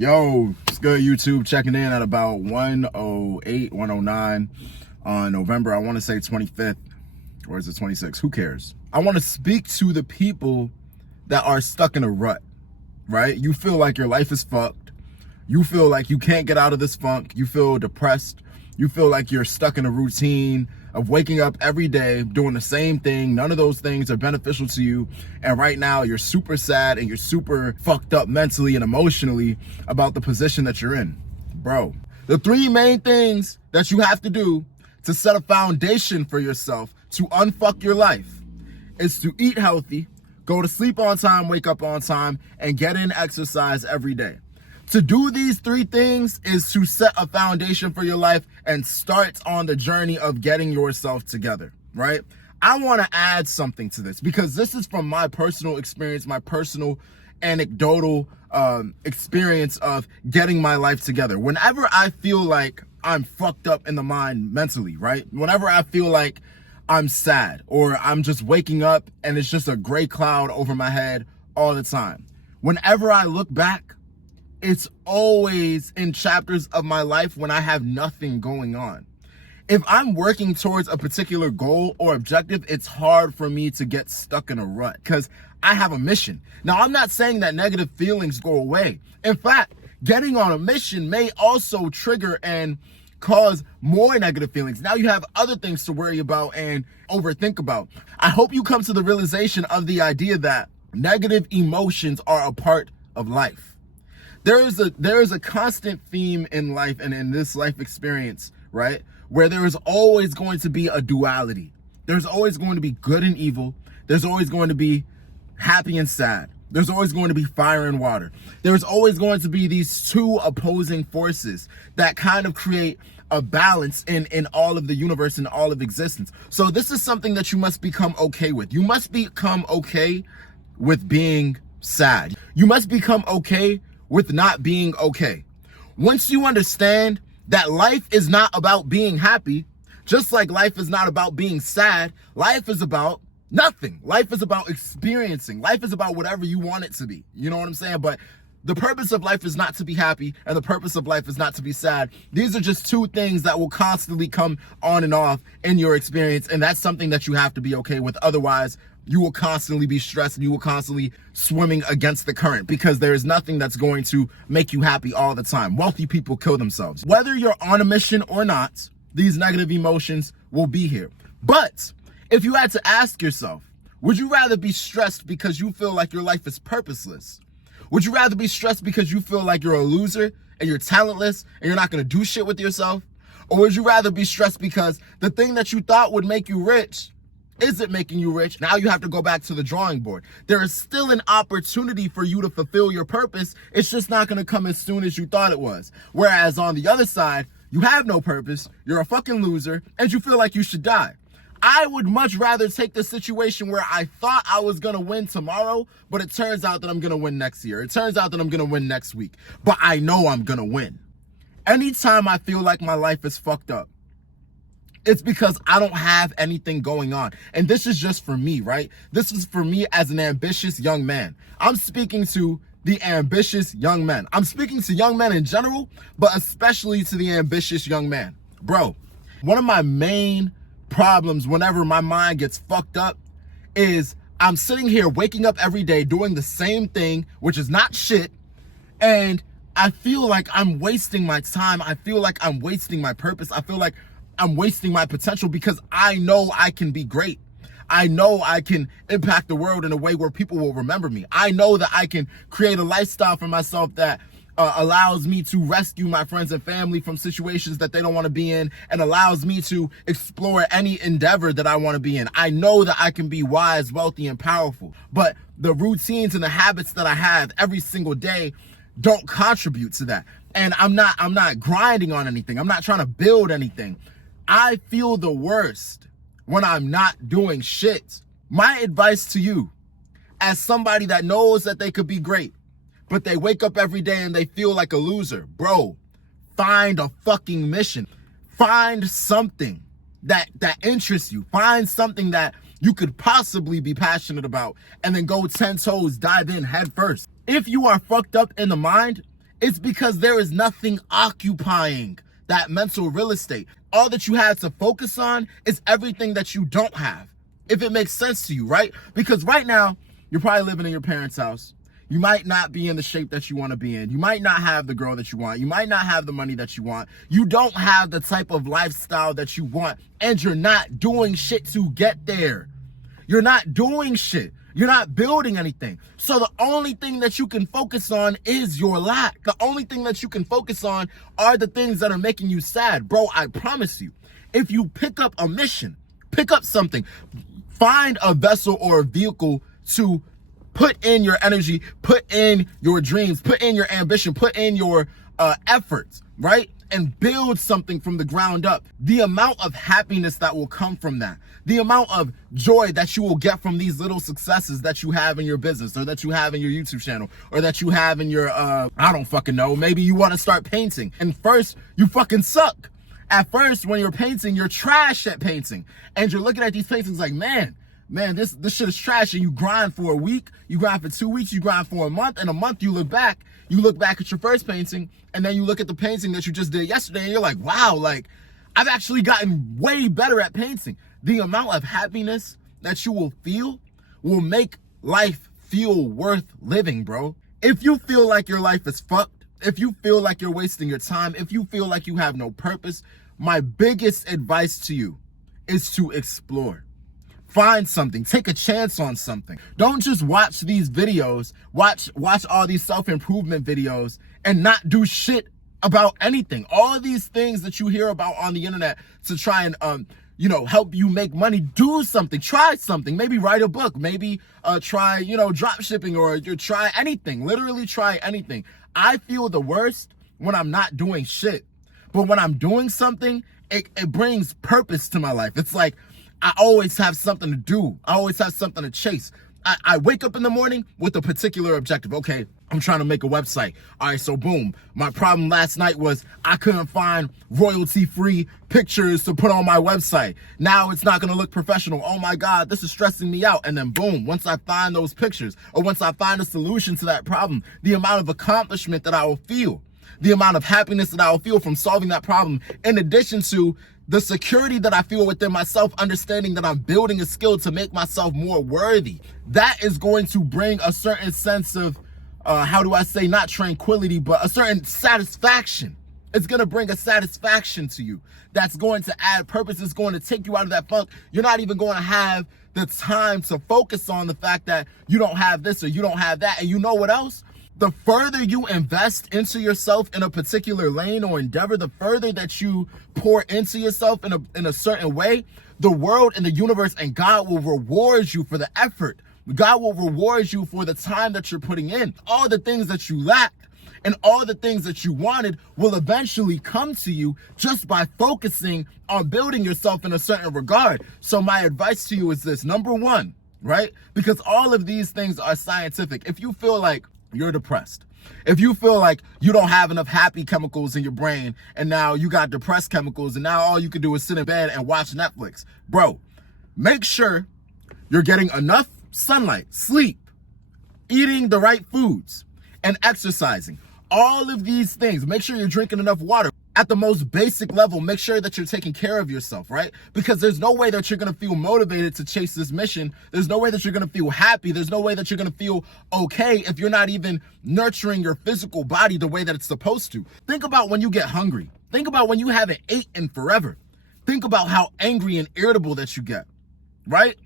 Yo, it's good, YouTube. Checking in at about 1:08, 1:09 on November, I want to say 25th, or is it 26th? Who cares? I want to speak to the people that are stuck in a rut, right? You feel like your life is fucked. You feel like you can't get out of this funk. You feel depressed. You feel like you're stuck in a routine of waking up every day, doing the same thing. None of those things are beneficial to you. And right now you're super sad and you're super fucked up mentally and emotionally about the position that you're in. Bro, the three main things that you have to do to set a foundation for yourself to unfuck your life is to eat healthy, go to sleep on time, wake up on time, and get in exercise every day. To do these three things is to set a foundation for your life and start on the journey of getting yourself together, right? I want to add something to this because this is from my personal experience, my personal anecdotal experience of getting my life together. Whenever I feel like I'm fucked up in the mind mentally, right? Whenever I feel like I'm sad or I'm just waking up and it's just a gray cloud over my head all the time. Whenever I look back, it's always in chapters of my life when I have nothing going on. If I'm working towards a particular goal or objective, it's hard for me to get stuck in a rut because I have a mission. Now, I'm not saying that negative feelings go away. In fact, getting on a mission may also trigger and cause more negative feelings. Now you have other things to worry about and overthink about. I hope you come to the realization of the idea that negative emotions are a part of life. There is a constant theme in life and in this life experience, right? Where there is always going to be a duality. There's always going to be good and evil. There's always going to be happy and sad. There's always going to be fire and water. There's always going to be these two opposing forces that kind of create a balance in all of the universe and all of existence. So this is something that you must become okay with. You must become okay with being sad. You must become okay with not being okay. Once you understand that life is not about being happy, just like life is not about being sad, life is about nothing. Life is about experiencing. Life is about whatever you want it to be. You know what I'm saying? But the purpose of life is not to be happy, and the purpose of life is not to be sad. These are just two things that will constantly come on and off in your experience, and that's something that you have to be okay with. Otherwise, you will constantly be stressed and you will constantly swimming against the current because there is nothing that's going to make you happy all the time. Wealthy people kill themselves. Whether you're on a mission or not, these negative emotions will be here. But if you had to ask yourself, would you rather be stressed because you feel like your life is purposeless? Would you rather be stressed because you feel like you're a loser and you're talentless and you're not going to do shit with yourself? Or would you rather be stressed because the thing that you thought would make you rich isn't making you rich? Now you have to go back to the drawing board. There is still an opportunity for you to fulfill your purpose. It's just not going to come as soon as you thought it was. Whereas on the other side, you have no purpose, you're a fucking loser, and you feel like you should die. I would much rather take the situation where I thought I was going to win tomorrow, but it turns out that I'm going to win next year. It turns out that I'm going to win next week, but I know I'm going to win. Anytime I feel like my life is fucked up, it's because I don't have anything going on. And this is just for me, right? This is for me as an ambitious young man. I'm speaking to the ambitious young man. I'm speaking to young men in general, but especially to the ambitious young man. Bro, one of my main problems whenever my mind gets fucked up is I'm sitting here waking up every day doing the same thing, which is not shit, and I feel like I'm wasting my time. I feel like I'm wasting my purpose. I feel like I'm wasting my potential because I know I can be great. I know I can impact the world in a way where people will remember me. I know that I can create a lifestyle for myself that allows me to rescue my friends and family from situations that they don't want to be in and allows me to explore any endeavor that I want to be in. I know that I can be wise, wealthy, and powerful, but the routines and the habits that I have every single day don't contribute to that. And I'm not grinding on anything. I'm not trying to build anything. I feel the worst when I'm not doing shit. My advice to you, as somebody that knows that they could be great, but they wake up every day and they feel like a loser, bro, find a fucking mission. Find something that interests you. Find something that you could possibly be passionate about and then go 10 toes, dive in head first. If you are fucked up in the mind, It's because there is nothing occupying that mental real estate. All that you have to focus on is everything that you don't have. If it makes sense to you, right? Because right now, you're probably living in your parents' house. You might not be in the shape that you want to be in. You might not have the girl that you want. You might not have the money that you want. You don't have the type of lifestyle that you want. And you're not doing shit to get there. You're not doing shit. You're not building anything. So the only thing that you can focus on is your lack. The only thing that you can focus on are the things that are making you sad. Bro, I promise you, if you pick up a mission, pick up something, find a vessel or a vehicle to put in your energy, put in your dreams, put in your ambition, put in your efforts, right? And build something from the ground up. The amount of happiness that will come from that, the amount of joy that you will get from these little successes that you have in your business, or that you have in your YouTube channel, or that you have in your, I don't fucking know, maybe you want to start painting. And first, you fucking suck. At first, when you're painting, you're trash at painting. And you're looking at these paintings like, man, this shit is trash. And you grind for a week, you grind for 2 weeks, you grind for a month. And a month you look back at your first painting, and then you look at the painting that you just did yesterday, and you're like, wow, like, I've actually gotten way better at painting. The amount of happiness that you will feel will make life feel worth living, bro. If you feel like your life is fucked, if you feel like you're wasting your time, if you feel like you have no purpose, my biggest advice to you is to explore. Find something, take a chance on something. Don't just watch these videos, watch all these self-improvement videos and not do shit about anything. All of these things that you hear about on the internet to try and, help you make money, do something, try something, maybe write a book, maybe try, drop shipping, or you try anything, literally try anything. I feel the worst when I'm not doing shit, but when I'm doing something, it brings purpose to my life. It's like, I always have something to do. I always have something to chase. I wake up in the morning with a particular objective. Okay, I'm trying to make a website. All right, so boom. My problem last night was I couldn't find royalty-free pictures to put on my website. Now it's not going to look professional. Oh my God, this is stressing me out. And then boom, once I find those pictures, or once I find a solution to that problem, the amount of accomplishment that I will feel, the amount of happiness that I will feel from solving that problem, in addition to the security that I feel within myself, understanding that I'm building a skill to make myself more worthy, that is going to bring a certain sense of, not tranquility, but a certain satisfaction. It's going to bring a satisfaction to you that's going to add purpose. It's going to take you out of that funk. You're not even going to have the time to focus on the fact that you don't have this or you don't have that. And you know what else? The further you invest into yourself in a particular lane or endeavor, the further that you pour into yourself in a certain way, the world and the universe and God will reward you for the effort. God will reward you for the time that you're putting in. All the things that you lacked and all the things that you wanted will eventually come to you just by focusing on building yourself in a certain regard. So my advice to you is this. Number one, right? Because all of these things are scientific. If you feel like you're depressed, if you feel like you don't have enough happy chemicals in your brain and now you got depressed chemicals and now all you can do is sit in bed and watch Netflix, bro, make sure you're getting enough sunlight, sleep, eating the right foods, and exercising. All of these things, make sure you're drinking enough water. At the most basic level, make sure that you're taking care of yourself, right? Because there's no way that you're going to feel motivated to chase this mission. There's no way that you're going to feel happy. There's no way that you're going to feel okay if you're not even nurturing your physical body the way that it's supposed to. Think about when you get hungry. Think about when you haven't eaten forever. Think about how angry and irritable that you get, right?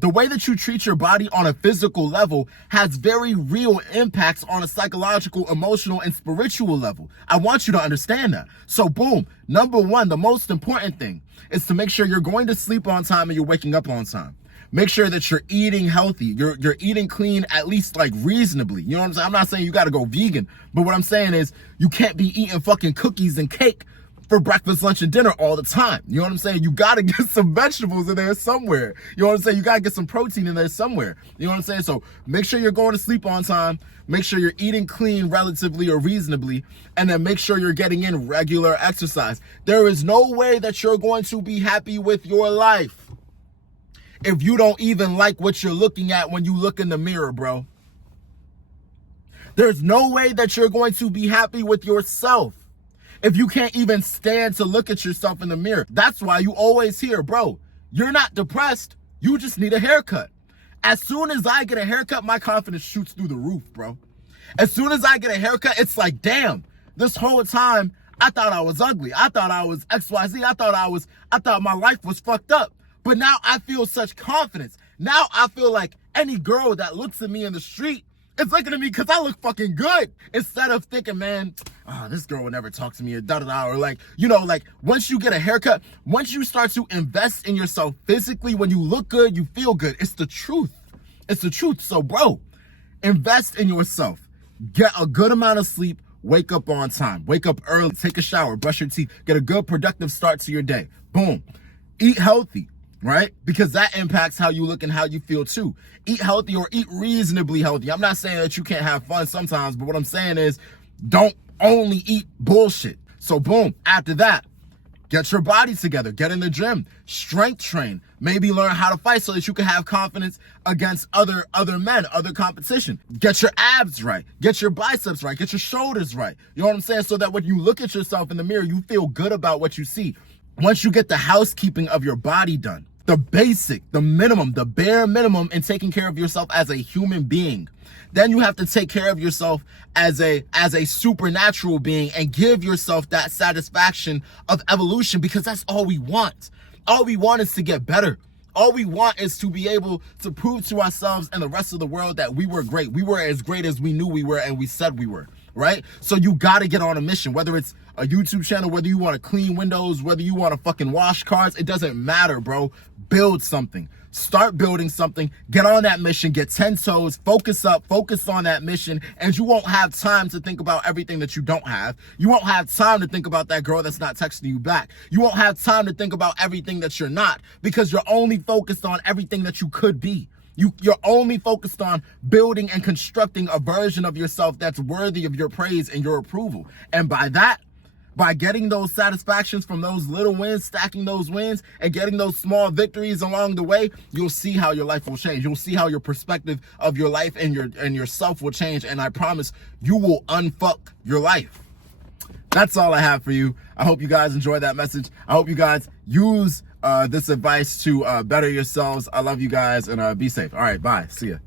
The way that you treat your body on a physical level has very real impacts on a psychological, emotional, and spiritual level. I want you to understand that. So boom, number one, the most important thing is to make sure you're going to sleep on time and you're waking up on time. Make sure that you're eating healthy. You're eating clean, at least like reasonably. You know what I'm saying? I'm not saying you got to go vegan, but what I'm saying is you can't be eating fucking cookies and cake for breakfast, lunch, and dinner all the time. You know what I'm saying? You gotta get some vegetables in there somewhere. You know what I'm saying? You gotta get some protein in there somewhere. You know what I'm saying? So make sure you're going to sleep on time. Make sure you're eating clean relatively or reasonably. And then make sure you're getting in regular exercise. There is no way that you're going to be happy with your life if you don't even like what you're looking at when you look in the mirror, bro. There's no way that you're going to be happy with yourself if you can't even stand to look at yourself in the mirror. That's why you always hear, bro, you're not depressed. You just need a haircut. As soon as I get a haircut, my confidence shoots through the roof, bro. As soon as I get a haircut, it's like, damn, this whole time I thought I was ugly. I thought I was XYZ. I thought my life was fucked up. But now I feel such confidence. Now I feel like any girl that looks at me in the street is looking at me because I look fucking good. Instead of thinking, man, this girl will never talk to me, or da-da-da, or like, like once you get a haircut, once you start to invest in yourself physically, when you look good, you feel good. It's the truth. It's the truth. So, bro, invest in yourself. Get a good amount of sleep. Wake up on time. Wake up early. Take a shower. Brush your teeth. Get a good, productive start to your day. Boom. Eat healthy, right? Because that impacts how you look and how you feel too. Eat healthy, or eat reasonably healthy. I'm not saying that you can't have fun sometimes, but what I'm saying is don't only eat bullshit. So boom, after that, get your body together. Get in the gym. Strength train. Maybe learn how to fight so that you can have confidence against other men, other competition. Get your abs right. Get your biceps right. Get your shoulders right. You know what I'm saying? So that when you look at yourself in the mirror, you feel good about what you see. Once you get the housekeeping of your body done, the basic, the minimum, the bare minimum in taking care of yourself as a human being, then you have to take care of yourself as a supernatural being and give yourself that satisfaction of evolution, because that's all we want. All we want is to get better. All we want is to be able to prove to ourselves and the rest of the world that we were great. We were as great as we knew we were and we said we were, right? So you got to get on a mission, whether it's a YouTube channel, whether you want to clean windows, whether you want to fucking wash cars, it doesn't matter, bro. Build something. Start building something. Get on that mission. Get 10 toes. Focus up. Focus on that mission. And you won't have time to think about everything that you don't have. You won't have time to think about that girl that's not texting you back. You won't have time to think about everything that you're not, because you're only focused on everything that you could be. You're only focused on building and constructing a version of yourself that's worthy of your praise and your approval. And by getting those satisfactions from those little wins, stacking those wins, and getting those small victories along the way, you'll see how your life will change. You'll see how your perspective of your life and yourself will change. And I promise you will unfuck your life. That's all I have for you. I hope you guys enjoyed that message. I hope you guys use this advice to better yourselves. I love you guys, and be safe. All right, bye. See ya.